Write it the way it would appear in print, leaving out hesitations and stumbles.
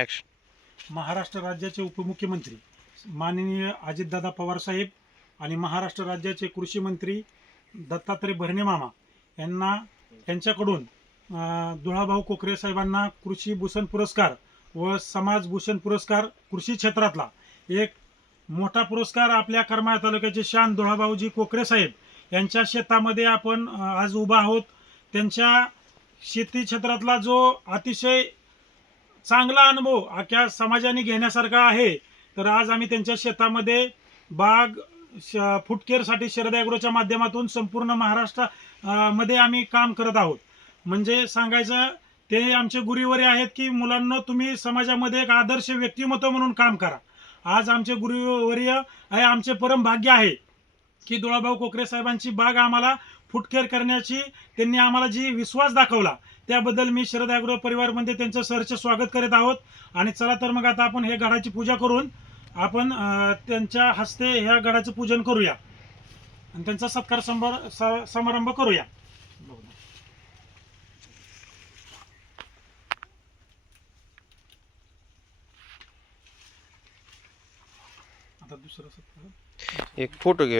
Action. Maharashtra राज्याचे उपमुख्यमंत्री माननीय अजितदादा पवार साहेब आणि महाराष्ट्र राज्याचे कृषी मंत्री दत्तात्रय भरणे मामा यांच्याकडून दुळाभाऊ कोकरे साहेबांना कृषी भूषण पुरस्कार व समाज भूषण पुरस्कार कृषी क्षेत्रातला एक मोठा पुरस्कार आपल्या करमाळा तालुक्याचे शान दुळाभाऊजी कोकरे साहेब यांच्या शेतामध्ये आपण आज उभा आहोत. त्यांच्या शेती क्षेत्रातला जो अतिशय चांगला अनुभव अख्ख्या समाजाने घेण्यासारखा आहे. तर आज आम्ही त्यांच्या शेतामध्ये बाग फूडकेअरसाठी शरद ॲग्रोच्या माध्यमातून संपूर्ण महाराष्ट्रामध्ये आम्ही काम करत आहोत. म्हणजे सांगायचं ते आमचे गुरुवरे आहेत की मुलांना तुम्ही समाजामध्ये एक आदर्श व्यक्तिमत्व म्हणून काम करा. आज आमचे गुरुवर्य आहे, आमचे परम भाग्य आहे की दुळाभाऊ कोकरे साहेबांची बाग आम्हाला फूडकेअर करण्याची त्यांनी आम्हाला जी विश्वास दाखवला त्याबद्दल मी शरद ॲग्रो परिवारमध्ये त्यांचं सहर्ष स्वागत करीत आहोत. आणि चला तर मग आता आपण हे गडाची पूजा करून आपण त्यांच्या हस्ते ह्या गडाचं पूजन करूया आणि त्यांचा सत्कार समारंभ करूया. आता दुसरा सत्कार एक फोटो घे.